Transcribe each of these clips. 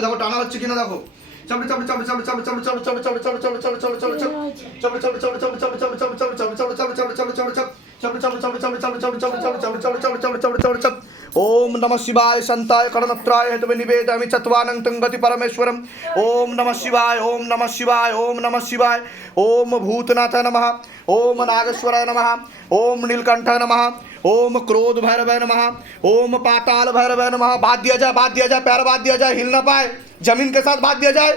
দেখো টানা হচ্ছে কিনা দেখো ओम नमः शिवाय संताय करणत्राय हेतु निवेदयामि चत्वानं तंगति परमेश्वरम ओम नमः शिवाय ओम नमः शिवाय ओम नमः शिवाय ओम भूतनाथाय नमः ओम नागेश्वराय नमः ओम नीलकंठाय नमः ओम क्रोध भैरवाय नमः ओम पाताल भैरवाय नमः। बात दिया जाए पैर बात दिया जाए, हिल ना पाए, जमीन के साथ बात दिया जाए।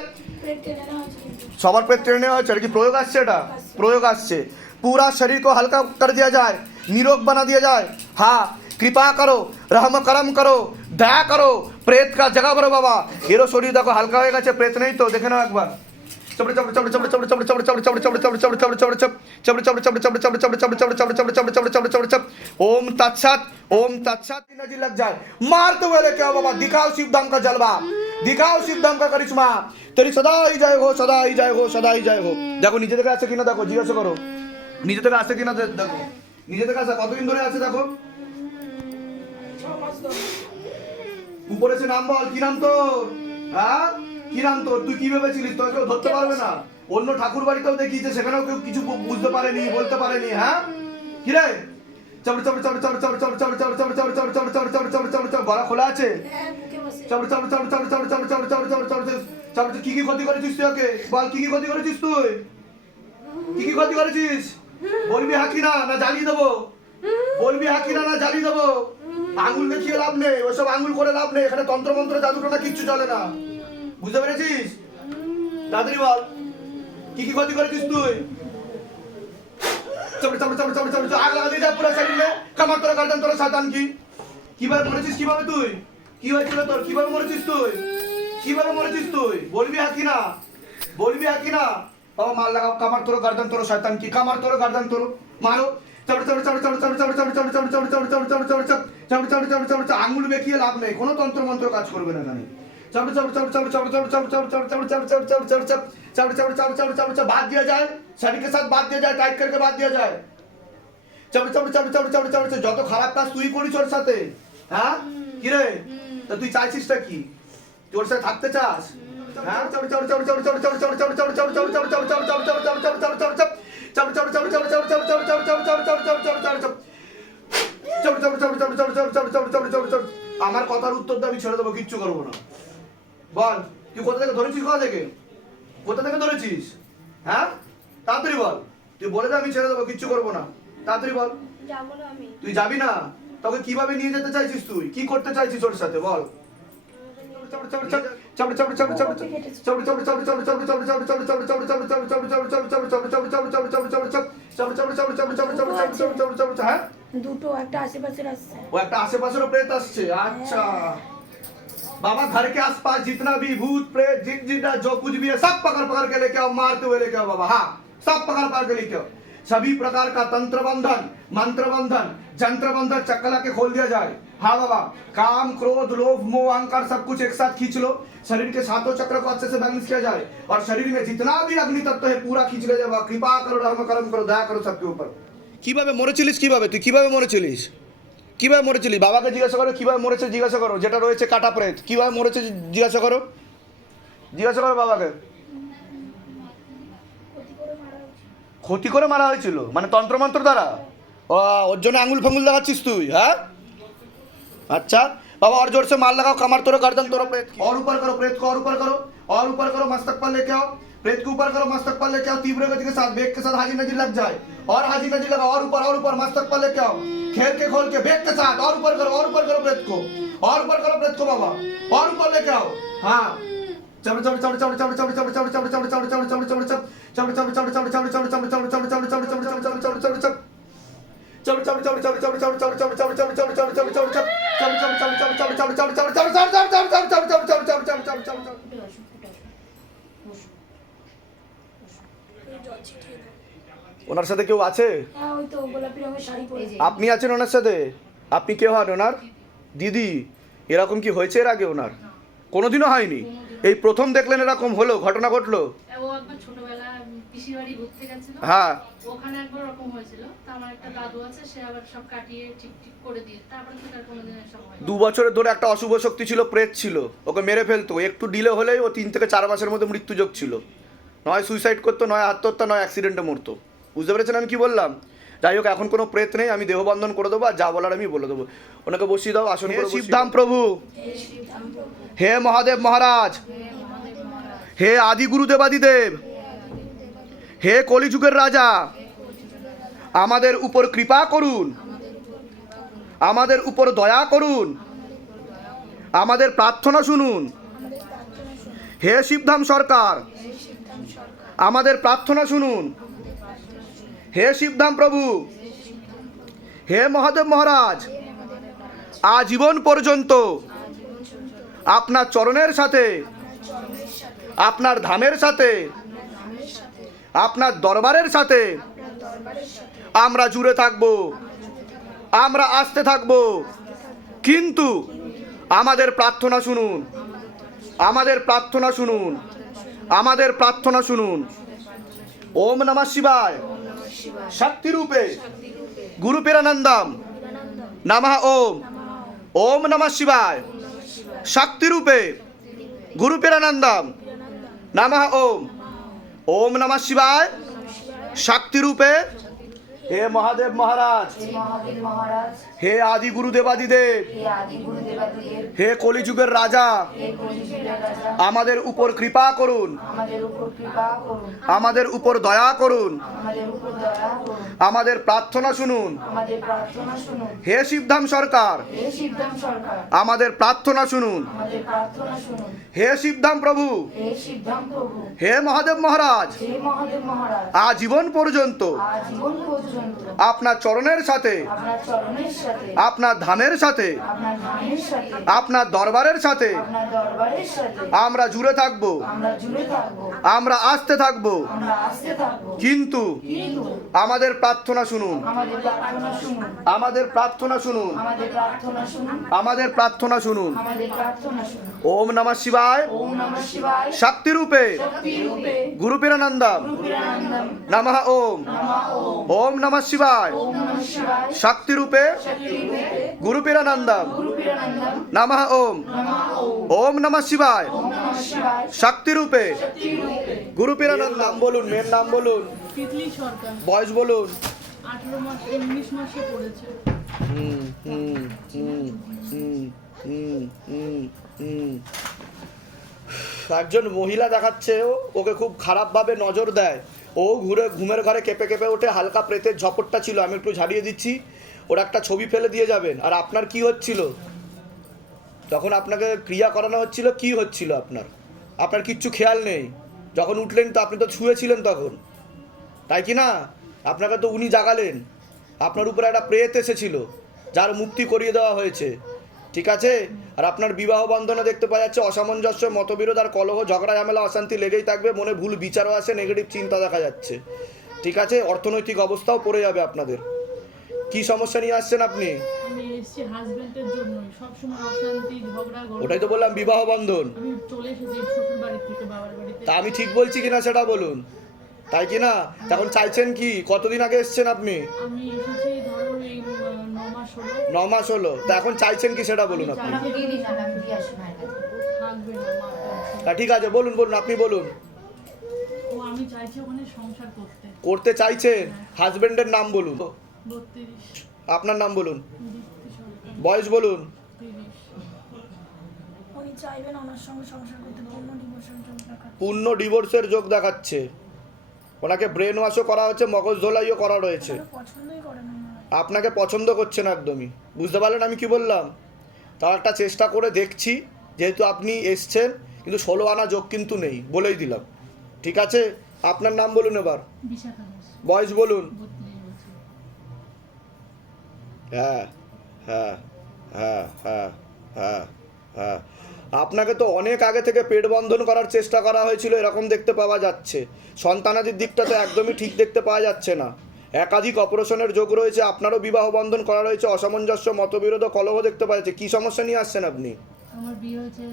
सबर पे टेने और चढ़ की प्रयोग आसছে এটা प्रयोग आसছে पूरा शरीर को हल्का कर दिया जाए, निरोग बना दिया जाए। हाँ कृपा करो, रहम करम करो, दया करो, प्रेत का जगह भरो बाबा। এরও শরীর দেখো হালকা হয়ে গেছে, প্রেত নেই তো দেখে নাও একবার। ओम तत्सत ओम तत्सत की नजर लग जाए, मारते हुए लेके आओ बाबा। दिखाओ शिवधाम का जलवा, दिखाओ शिवधाम का करिश्मा। तेरी सदा ही जय हो, सदा ही जय हो, सदा ही जय हो। देखो নিজে থেকে আছে কিনা দেখো, জিজ্ঞাসা করো নিজে থেকে আছে কিনা দেখো, নিজে থেকে আছে কতদিন ধরে আছে দেখো। উপরে সে নাম বল, কি নাম তোর? হ্যাঁ কি নাম তোর? তুই কি ভেবেছিলিস তোকে কেউ ধরতে পারবে না? অন্য ঠাকুর বাড়িতেও দেখিয়েছে, সেখানেও কেউ কিছু বুঝতে পারেনি, বলতে পারেনি। হ্যাঁ কি রে গলা খোলা আছে, কি কি ক্ষতি করেছিস তুই ওকে বল, কি কি ক্ষতি করেছিস তুই, কি কি ক্ষতি করেছিস? বলবি হাকি না না জ্বালিয়ে দেবো, বলবি হাকি না না জ্বালিয়ে দেবো। আঙুল দেখিয়ে লাভ নেই, ওসব আঙুল করে লাভ নেই, এখানে তন্ত্র মন্ত্র জাদুটোনা কিচ্ছু চলে না, বুঝতে পেরেছিস? তাড়াতাড়ি বল কি কি ক্ষতি করেছিস তুই। আগ লাগা দিয়ে যা পুরো শরীরে, কামার তোরা গার্ডেন তোরা শয়তান কি, কিভাবে মরেছিস, কিভাবে তুই, কি হয়েছিল তোর, কিভাবে মরেছিস তুই, কিভাবে মরেছিস তুই? বলবি হাকি না, বলবি হাকি না। বাবা মাল লাগাও, কামার তোর গার্ডেন তোর শয়তান কি, কামার তোর গার্ডেন তোর মারো। আঙুল বেঁকিয়ে লাভ নেই, কোনো তন্ত্র মন্ত্র কাজ করবে না এখানে। बात दिया जाए, शरीर के साथ बात दिया जाए, टाइट करके बात दिया जाए। যত খারাপ কাজ তুই করিস ওর সাথে। হ্যাঁ কি রে, তা তুই চাইছিসটা কি, তোর সাথে থাকতে চাস? হ্যাঁ আমার কথার উত্তর দিয়ে আমি ছেড়ে দেবো, কিচ্ছু করবো না। বল তুই কোথা থেকে ধরেছিস, কোথা থেকে, কোথা থেকে ধরেছিস? হ্যাঁ তাড়াতাড়ি বল, তুই বলে দে আমি ছেড়ে দেবো, কিচ্ছু করবো না, তাড়াতাড়ি বল। তুই যাবি না, তোকে কিভাবে নিয়ে যেতে চাইছিস, তুই কি করতে চাইছিস ওর সাথে বল। দুটো একটা আশেপাশের আসছে, ও একটা আশেপাশের প্রেত আসছে। আচ্ছা बाबा घर के आसपास जितना भी भूत प्रेत जिन जितना जो कुछ भी है सब पकड़ पकड़ के लेके आओ, मारते हुए लेके आओ बाबा। हाँ सब पकड़ पकड़ के लेके आओ, सभी प्रकार का तंत्र बंधन, मंत्र बंधन, जंत्र बंधन चक्कला के खोल दिया जाए। हाँ बाबा, काम क्रोध लोभ मोह अहंकार सब कुछ एक साथ खींच लो, शरीर के सातों चक्र को अच्छे से बैलेंस किया जाए, और शरीर में जितना भी अग्नि तत्व है पूरा खींच ले जाए। कृपा करो, धर्म कर्म करो, दया करो सबके ऊपर। কিভাবে মরেছিলিস, কিভাবে তুই কিভাবে মরেছিলিস, কিভাবে মরেছিলিস? বাবাকে জিজ্ঞাসা করো কিভাবে মরেছে, জিজ্ঞাসা করো। যেটা রয়েছে কাটা প্রেত কিভাবে মরেছে জিজ্ঞাসা করো, জিজ্ঞাসা করো বাবাকে। ক্ষতি করে মারা হয়েছিল মানে তন্ত্রমন্ত্র দ্বারা? ওর জন্য আঙুল ফাঙ্গুল লাগাচ্ছিস তুই? হ্যাঁ अच्छा बाबा और जोर से मार लगाओ, कमर तोड़ो, गर्दन तोड़ो, प्रेत और ऊपर करो, प्रेत को और ऊपर करो, और ऊपर करो, मस्तक पर लेके आओ, प्रेत को ऊपर करो, मस्तक पर लेके आओ, तीव्र गति के साथ बेग के साथ हाजी नजी लग जाए, और हाजी नजी लगाओ, और ऊपर मस्तक पर लेके आओ, खेल के खोल के बेग के साथ और ऊपर करो, और ऊपर करो प्रेत को, और ऊपर करो प्रेत को बाबा, और ऊपर लेके आओ। हाँ ওনার সাথে কেউ আছে? হ্যাঁ ওই তো গোলাপি রঙের শাড়ি পরে। আপনি আছেন ওনার সাথে? আপনি কে হন ওনার? দিদি? এরকম কি হয়েছে এর আগে ওনার? কোনোদিনও হয়নি, এই প্রথম দেখলেন এরকম হলো, ঘটনা ঘটলো? ও একবার ছোটবেলা পিসির বাড়ি ঘুরতে গেছিল, হ্যাঁ ওখানে একবার ওরকম হয়েছিল। তা আমার একটা দাদু আছে, সে আবার সব কাটিয়ে ঠিক ঠিক করে দিয়ে, তারপরে থেকে আর কোনোদিন এসব হয় না। 2 বছরের ধরে একটা অশুভ শক্তি ছিল, প্রেত ছিল, ওকে মেরে ফেলতো। একটু ডিলে হলেই ও 3 থেকে 4 মাসের মধ্যে মৃত্যুযোগ ছিল। নয় সুইসাইড করতো, নয় আত্মহত্যা, নয় অ্যাক্সিডেন্টে মরতো। বুঝতে পেরেছেন আমি কি বললাম? যাই হোক, এখন কোনো প্রেত নেই, আমি দেহবন্ধন করে দেবো, আর যা বলার আমি বলে দেবো। ওনাকে বসিয়ে দাও আসন করে। শিবধাম প্রভু, হে মহাদেব মহারাজ, হে আদি গুরুদেবাদিদেব, হে কলিযুগের রাজা, আমাদের উপর কৃপা করুন, আমাদের উপর দয়া করুন, আমাদের প্রার্থনা শুনুন। হে শিবধাম সরকার, আমাদের প্রার্থনা শুনুন। হে শিবধাম প্রভু, হে মহাদেব মহারাজ, আজীবন পর্যন্ত আপনার চরণের সাথে, আপনার ধামের সাথে, আপনার দরবারের সাথে আমরা জুড়ে থাকব, আমরা আসতে থাকব। কিন্তু আমাদের প্রার্থনা শুনুন, আমাদের প্রার্থনা শুনুন, আমাদের প্রার্থনা শুনুন। ওম নমঃ শিবায় শক্তি রূপে গুরু পেরানন্দম নমঃ ওম। ওম নমঃ শিবায় শক্তি রূপে গুরু পেরানন্দম নমঃ ওম। ওম নমঃ শিবায় শক্তি রূপে। হে মহাদেব মহারাজ, মহাদেব মহারাজ, হে আদি গুরুদেবাদিদেব, হে আদি গুরুদেবাদিদেব, হে কলিযুগের রাজা, হে কলিযুগের রাজা, আমাদের উপর কৃপা করুন, আমাদের উপর কৃপা করুন, আমাদের উপর দয়া করুন, আমাদের উপর দয়া করুন, আমাদের প্রার্থনা শুনুন। আমাদের প্রার্থনা শুনুন। হে শিবধাম সরকার, হে শিবধাম সরকার, আমাদের প্রার্থনা শুনুন। আমাদের প্রার্থনা শুনুন। হে শিবধাম প্রভু, হে শিবধাম প্রভু, হে মহাদেব মহারাজ, হে মহাদেব মহারাজ, আজীবন পর্যন্ত আজীবন পর্যন্ত আপনার চরণের সাথে, আপনার চরণের সাথে, আপনার ধামের সাথে, আপনার ধামের সাথে, আপনার দরবারের সাথে আপনার দরবারের সাথে আমরা জুড়ে থাকব, আমরা জুড়ে থাকবো, আমরা আসতে থাকব। আমরা আসতে থাকবো। কিন্তু কিন্তু আমাদের প্রার্থনা শুনুন, আমাদের প্রার্থনা শুনুন, আমাদের প্রার্থনা শুনুন, আমাদের প্রার্থনা শুনুন, আমাদের প্রার্থনা শুনুন। আমাদের প্রার্থনা শুনুন। ওম নমঃ শিবায় ওম নমঃ শিবায় শক্তি রূপে শক্তি রূপে গুরু পেরানন্দম গুরুপিরানন্দম নমঃ ওম। নমঃ ওম। ওম নমঃ শিবায় ওম নমঃ শিবায় শক্তি রূপে শক্তি রূপে গুরু পেরানন্দম গুরুপিরানন্দম নমঃ ওম। নমঃ ওম। ওম নমঃ শিবায় ওম নমঃ শিবায় শক্তি রূপে শক্তি রূপে গুরু পেরানন্দম। বলুন, মেয়ের নাম বলুন, তিতলি সরকার, বয়স বলুন। 18 মাস 19 মাসে পড়েছে। হুম হুম হুম হুম হুম হুম হুম। একজন মহিলা দেখাচ্ছে, ওকে খুব খারাপভাবে নজর দেয়। ও ঘুরে ঘুমের ঘরে কেঁপে কেঁপে ওঠে, হালকা প্রেতের ঝপটটা ছিল, আমি একটু ঝাড়িয়ে দিচ্ছি, ওর একটা ছবি ফেলে দিয়ে যাবেন। আর আপনার কি হচ্ছিল যখন আপনাকে ক্রিয়া করানো হচ্ছিল? কি হচ্ছিল আপনার? আপনার কিচ্ছু খেয়াল নেই। যখন উঠলেন তো আপনি তো শুয়েছিলেন তখন, তাই কি না? আপনাকে তো উনি জাগালেন। আপনার উপরে একটা প্রেত এসেছিল, যার মুক্তি করিয়ে দেওয়া হয়েছে, ঠিক আছে? আর আপনার বিবাহ বন্ধনে দেখতে পাওয়া যাচ্ছে অসামঞ্জস্য, মতবিরোধ আর কলহ, ঝগড়া ঝামেলা, অশান্তি লেগেই থাকবে। মনে ভুল বিচারও আসে, নেগেটিভ চিন্তা দেখা যাচ্ছে, ঠিক আছে? অর্থনৈতিক অবস্থাও পড়ে যাবে আপনাদের। কি সমস্যা নিয়ে আসছেন আপনি? আমি এসেছি হাজবেন্ডের জন্যই, সবসময় অশান্তি, ঝগড়া, গরম। ওটাই তো বললাম, বিবাহ বন্ধন। আমি চলে এসেছি শ্বশুর বাড়ি থেকে বাবার বাড়িতে। তা আমি ঠিক বলছি কিনা সেটা বলুন, তাই কি না? তখন চাইছেন কি? কতদিন আগে এসছেন আপনি? আমি এসেছি ধরো এই 9 মাস হলো। 9 মাস হলো। তা এখন চাইছেন কি সেটা বলুন আপনি। আমাকে দিয়ে দিন, আমি দিয়ে আসি মায়ের কাছে। থাকবে না মা বলছে। তা ঠিক আছে, বলুন বলুন, আপনি বলুন। ও আমি চাইছি ওখানে সংসার করতে। করতে চাইছেন? হাজবেন্ডের নাম বলুন, 32 আপনার নাম বলুন, দীপ্তি সরকার, বয়স বলুন। 30। উনি চাইবেন ওনার সঙ্গে সংসার করতে, পূর্ণ ডিভোর্সের জন্য টাকা। পূর্ণ ডিভোর্সের যোগ দেখাচ্ছে। ওনাকে ব্রেন ওয়াশও করা হচ্ছে, মগজ ধোলাইও করা রয়েছে। ওরা পছন্দই করে না ওনারা। আপনাকে পছন্দ করছে না একদমই। বুঝতে পারলেন আমি কি বললাম? তার একটা চেষ্টা করে দেখছি, যেহেতু আপনি এসছেন, কিন্তু 16 আনা যোগ কিন্তু নেই, বলেই দিলাম, ঠিক আছে? আপনার নাম বলুন এবার, বিশাখা দাস, বয়স বলুন। 32 বছর। হ্যাঁ হ্যাঁ হ্যাঁ হ্যাঁ হ্যাঁ হ্যাঁ। আপনাকে তো অনেক আগে থেকে পেট বন্ধন করার চেষ্টা করা হয়েছিল, এরকম দেখতে পাওয়া যাচ্ছে। সন্তানাদির দিকটা তো একদমই ঠিক দেখতে পাওয়া যাচ্ছে না। একাধিক অপারেশনের যোগ রয়েছে, আপনারও বিবাহ বন্ধন করা রয়েছে, অসামঞ্জস্য, মতবিরোধ, কলহ দেখতে পাওয়া যাচ্ছে। কী সমস্যা নিয়ে আসছেন আপনি? আমার বিয়ে হয়েছে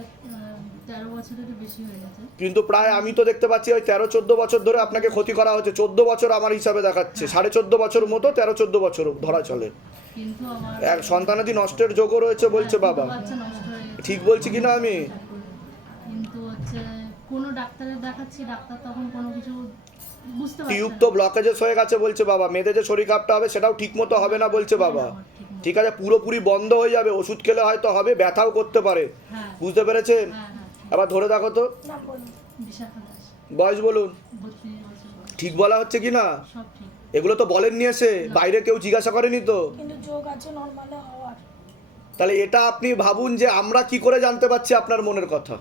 13 বছরেরও বেশি হয়ে গেছে। কিন্তু প্রায় আমি তো দেখতে পাচ্ছি ওই 13-14 বছর ধরে আপনাকে ক্ষতি করা হচ্ছে। 14 বছর আমার হিসাবে দেখাচ্ছে, 14.5 বছর মতো, 13-14 বছর ধরা চলে। কিন্তু আমার এক সন্তানাদি নষ্টের যোগও রয়েছে বলছে বাবা, বাচ্চা নষ্ট হয়ে গেছে। ঠিক বলছি কিনা আমি? কিন্তু হচ্ছে কোনো ডাক্তারের দেখাচ্ছি, ডাক্তার তখন কোনো কিছু বুঝতে পারছে টিউব না। তো ব্লকেজেস হয়ে গেছে বলছে বাবা, মেয়েদের যে শরীর কাঁপটা হবে সেটাও ঠিক মতো হবে না বলছে বাবা। ঠিক আছে, পুরোপুরি বন্ধ হয়ে যাবে, ওষুধ খেলে হয়তো হবে, ব্যথাও করতে পারে, হ্যাঁ বুঝতে পেরেছেন? হ্যাঁ হ্যাঁ। আবার ধরে দেখো তো, না বলুন। বিশাখা দাস, বয়স বলুন, 32 বছর বয়স। ঠিক বলা হচ্ছে কি না? সব ঠিক। এগুলো তো বলেননি এসে, বাইরে কেউ জিজ্ঞাসা করেনি তো। কিন্তু যোগ আছে নর্মালে হওয়ার। তাহলে এটা আপনি ভাবুন যে আমরা কি করে জানতে পারছি আপনার মনের কথা।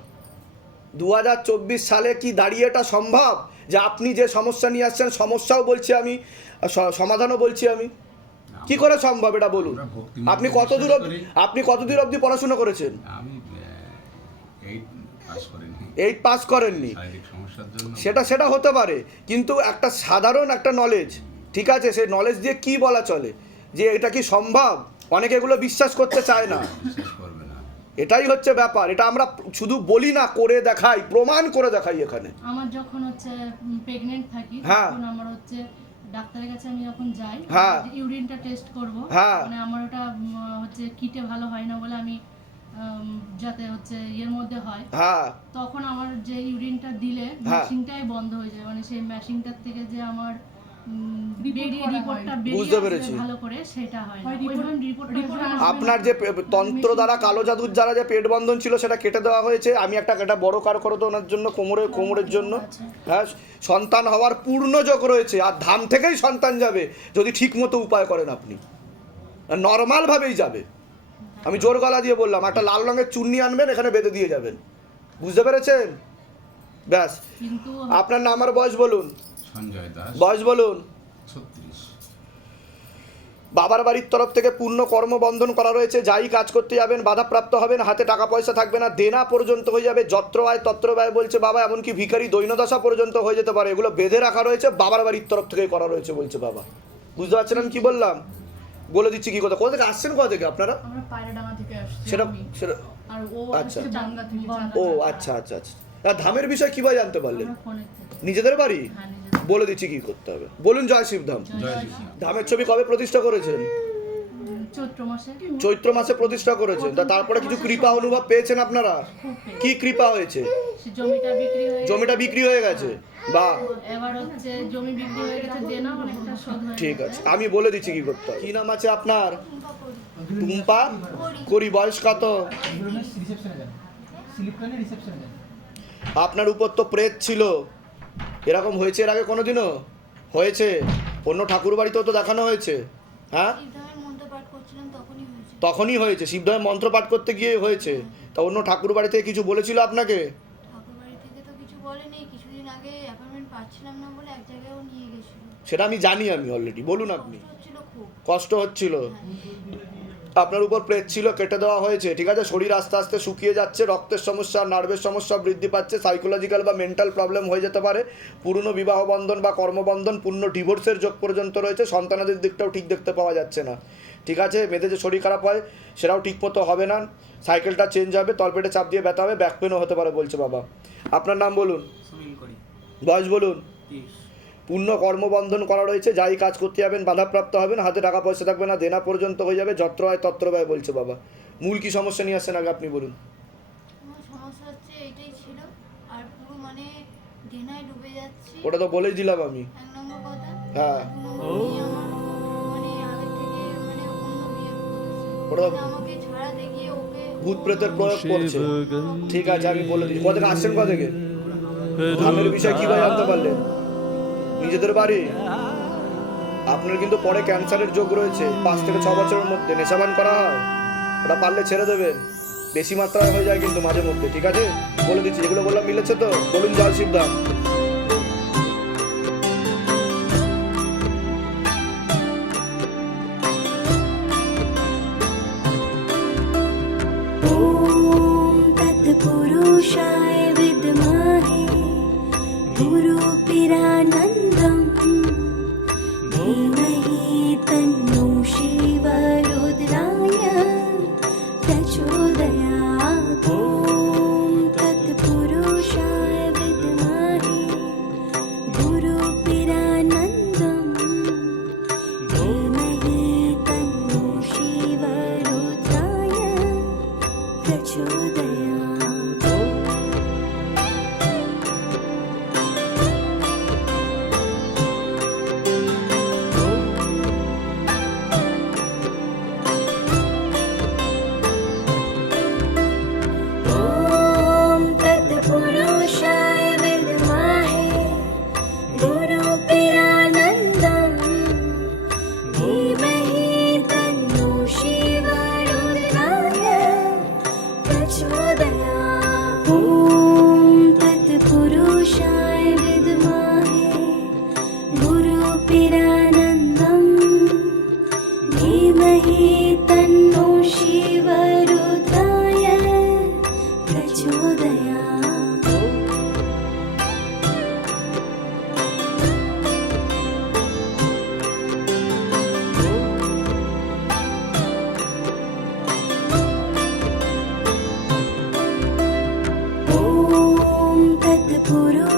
2024 সালে কি দাঁড়িয়ে এটা সম্ভব যে আপনি যে সমস্যা নিয়ে আসছেন, সমস্যাও বলছি আমি, সমাধানও বলছি আমি? কি করে সম্ভব এটা বলুন? আপনি কতদূর অবধি পড়াশোনা করেছেন? আমি 8 পাস করিনি, 8 পাস করেননি, শারীরিক সমস্যার জন্য। সেটা হতে পারে, কিন্তু একটা সাধারণ একটা নলেজ, ঠিক আছে, সেই নলেজ দিয়ে কি বলা চলে যে এটা কি সম্ভব? অনেকে এগুলো বিশ্বাস করতে চায় না, বিশ্বাস করবে না। এটাই হচ্ছে ব্যাপার। এটা আমরা শুধু বলি না, করে দেখাই, প্রমাণ করে দেখাই এখানে। আমার যখন হচ্ছে প্রেগনেন্ট থাকি, হ্যাঁ। তখন আমার হচ্ছে ডাক্তারের কাছে আমি যখন যাই, হ্যাঁ। ইউরিনটা টেস্ট করব, হ্যাঁ। মানে আমার ওটা হচ্ছে কিটে ভালো হয় না বলে আমি যাতে হচ্ছে এর মধ্যে হয়, হ্যাঁ, তখন আমার যে ইউরিনটা দিলে হ্যাঁ। মেশিনটাই বন্ধ হয়ে যায়, মানে সেই মেশিনটার থেকে যে আমার রিপোর্টটা বুঝতে পেরেছি। ভালো করে সেটা হয় না। ওইভাবে রিপোর্টটা আপনার যে তন্ত্র দ্বারা, কালো জাদুর দ্বারা যে পেট বন্ধন ছিল সেটা কেটে দেওয়া হয়েছে। আমি একটা বড় কার করো তো ওনার জন্য, কোমরের জন্য। হ্যাঁ, সন্তান হওয়ার পূর্ণ যোগ রয়েছে, আর ধাম থেকেই সন্তান যাবে যদি ঠিক মতো উপায় করেন আপনি, নর্মালভাবেই যাবে। আমি জোর গলা দিয়ে বললাম, একটা লাল রঙের চুন্নি আনবেন, এখানে বেঁধে দিয়ে যাবেন, বুঝতে পেরেছেন? ব্যাস। কিন্তু আপনার নাম আর বয়স বলুন। সঞ্জয় দাস, বয়স বলুন। 36। বাবার বাড়ির তরফ থেকে পূর্ণ কর্মবন্ধন করা রয়েছে, যাই কাজ করতে যাবেন বাধাপ্রাপ্ত হবেন, হাতে টাকা পয়সা থাকবে না, দেনা পর্যন্ত হয়ে যাবে, যত্র আয় তত্র ব্যয় বলছে বাবা, এমনকি ভিখারি দৈন্যদশা পর্যন্ত হয়ে যেতে পারে। এগুলো বেঁধে রাখা রয়েছে, বাবার বাড়ির তরফ থেকে করা রয়েছে বলছে বাবা। বুঝতে পারছেন আমি কি বললাম? বলে দিচ্ছি কি কোথা থেকে আসছেন, কোথা থেকে আপনারা? আমরা পায়রাডাঙ্গা থেকে আসছি সেটা আমি। সেটা আর ও আচ্ছা। আসছে বাংলা থেকে। ও আচ্ছা আচ্ছা আচ্ছা। আর ধামের বিষয় কিভাবে জানতে পারলেন? আমরা ফোনের থেকে। নিজেদের বাড়ি? হ্যাঁ, নিজেদের। বলে দিচ্ছি কি করতে হবে, বলুন। জয় শিবধাম। জয় শ্রী ধামের ছবি কবে প্রতিষ্ঠা করেছেন? চৈত্র মাসে। চৈত্র মাসে প্রতিষ্ঠা করেছেন। তারপরে কিছু কৃপা অনুভব পেয়েছেন আপনারা? খুব পেয়ে। কি কৃপা হয়েছে? সে জমিটা বিক্রি হয়ে গেছে। জমিটা বিক্রি হয়ে গেছে, বা এবার হচ্ছে জমি বিক্রি হয়ে গেছে, দেনা অনেকটা শোধ হয়ে ঠিক গেছে। আছে, আমি বলে দিচ্ছি কি করতে হবে। কি নাম আছে আপনার? টুম্পা করি। বয়স কত? আপনার উপর তো প্রেত ছিল, এরকম হয়েছে এর আগে কোনোদিনও? হয়েছে? অন্য ঠাকুর বাড়িতেও তো দেখানো হয়েছে। হ্যাঁ, শিবধামের মন্ত্র পাঠ করছিলাম তখনই হয়েছে। তখনই হয়েছে, শিবধামের মন্ত্র পাঠ করতে গিয়ে হয়েছে। তা অন্য ঠাকুর বাড়ি থেকে কিছু বলেছিল আপনাকে? ঠাকুর বাড়ি থেকে তো কিছু বলেনি, কিছুদিন আগে অ্যাপয়েন্টমেন্ট পাচ্ছিলাম না বলে এক জায়গায়ও নিয়ে গেছিল। সেটা আমি জানি, আমি অলরেডি। বলুন আপনি। কষ্ট হচ্ছিল খুব। কষ্ট হচ্ছিল, আপনার উপর প্রেত ছিল, কেটে দেওয়া হয়েছে, ঠিক আছে। শরীর আস্তে আস্তে শুকিয়ে যাচ্ছে, রক্তের সমস্যা, নার্ভের সমস্যা বৃদ্ধি পাচ্ছে, সাইকোলজিক্যাল বা মেন্টাল প্রবলেম হয়ে যেতে পারে, পুরনো বিবাহ বন্ধন বা কর্মবন্ধন, পূর্ণ ডিভোর্সের যোগ পর্যন্ত রয়েছে, সন্তানাদের দিকটাও ঠিক দেখতে পাওয়া যাচ্ছে না, ঠিক আছে। মেয়েদের যে শরীর খারাপ হয় সেটাও ঠিক মতো হবে না, সাইকেলটা চেঞ্জ হবে, তলপেটে চাপ দিয়ে ব্যথা হবে, ব্যাক পেনও হতে পারে বলছে বাবা। আপনার নাম বলুন। বয়স বলুন। পূর্ণ কর্মবন্ধন করা রয়েছে, যাই কাজ করতে যাবেন বাধাপ্রাপ্ত হবেন, হাতে টাকা পয়সা থাকবে না, দেনা পর্যন্ত হয়ে যাবে, যত্র আয় তত্র ব্যয় বলছে বাবা। মূল কি সমস্যা নিয়ে আসছেন আগে আপনি বলুন। আমার সমস্যা হচ্ছে এটাই ছিল, আর পুরো মানে দেনায় ডুবে যাচ্ছি। ওটা তো বলেই দিলাম আমি। এক নম্বর কথা। হ্যাঁ, দু নম্বর বিয়ে আমার মানে আগের থেকে মানে অন্য বিয়ে করছে। ওটা তো মানে আমাকে ছাড়াতে গিয়ে ওকে ভূত প্রেতের প্রয়োগ করছে। ঠিক আছে, আমি বলে দিই। কোথা থেকে আসছেন, কোথা থেকে? ধামের বিষয় কিভাবে জানতে পারলেন? নিজেদের বাড়ি? আপনার কিন্তু পরে ক্যান্সারের যোগ রয়েছে 5 থেকে 6 বছরের মধ্যে। নেশাবান করা হয়, ওটা পারলে ছেড়ে দেবেন, বেশি মাত্রায় হয়ে যায় কিন্তু মাঝে মধ্যে, ঠিক আছে। বলে দিচ্ছি, যেগুলো বললাম মিলেছে তো? বলুন জয় শিবধাম। तत्पुरुषाय विद्महे गुरुपिरानन्दं धीमहि तन्नो शिवरुद्राय प्रचोदयात्। ॐ तत्पुरुषाय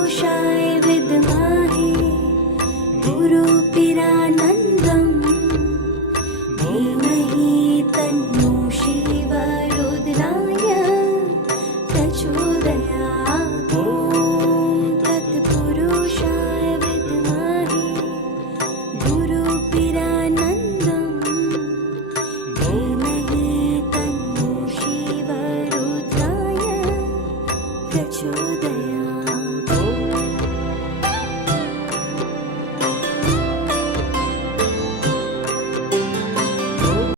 तत्पुरुषाय विद्महे गुरुपिरानन्दम् धीमहि तन्नो शिवरुद्राय प्रचोदयात् ॐ तत्पुरुषाय विद्महे गुरुपिरानन्दम् धीमहि तन्नो शिवरुद्राय प्रचोदयात्